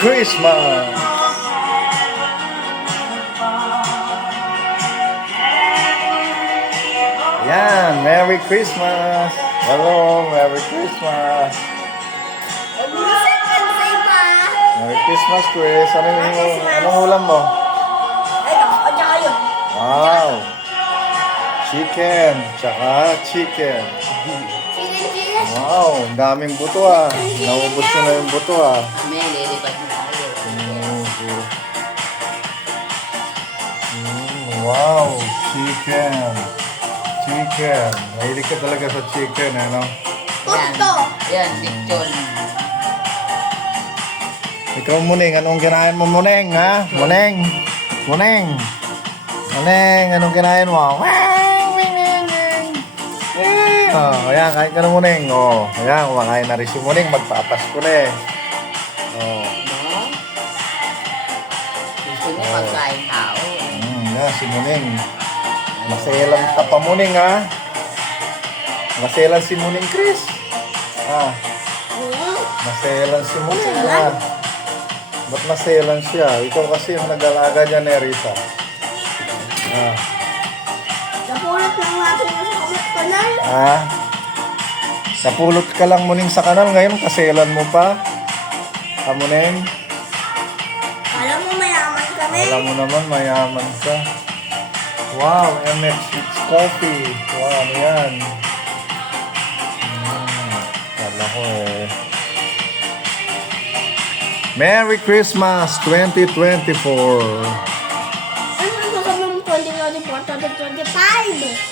Christmas! Ayan, Merry Christmas! Hello, Merry Christmas! Merry Christmas, Chris. Anong ulam mo? Wow! Chicken, tsaka chicken. Wow, ang daming buto ah. Naubos ko na yung buto ah. Wow, chicken. Chicken. Mahilig ka talaga sa chicken, ano? Yan, lechon. Ikaw, Muning, anong kinain mo, Muning, ha? Muning! Muning! Muning, anong kinain mo? Oh, ayan, kain ka na, Muning. Oh, ayan, kumakain na rin si Muning. Magpapasko na eh. Oh. Gusto niya magkain tao. Yan, si Muning. Maselan ka pa, Muning, ha? Maselan si Muning, Chris. Ah, maselan si Muning, ha? Ba't maselan siya? Ikaw kasi yung nag-alaga dyan, Risa. Ah. Napulot lang natin sa kanal. Ah? Napulot ka lang, Muning, sa kanal. Ngayon, kaselan mo pa. Ha, Muning? Alam mo, mayaman kami. Alam mo naman, mayaman ka. Wow, MX6 coffee. Wow, ano yan? Kala ko eh. Merry Christmas 2024. Ano sa kamang 2024, 2025?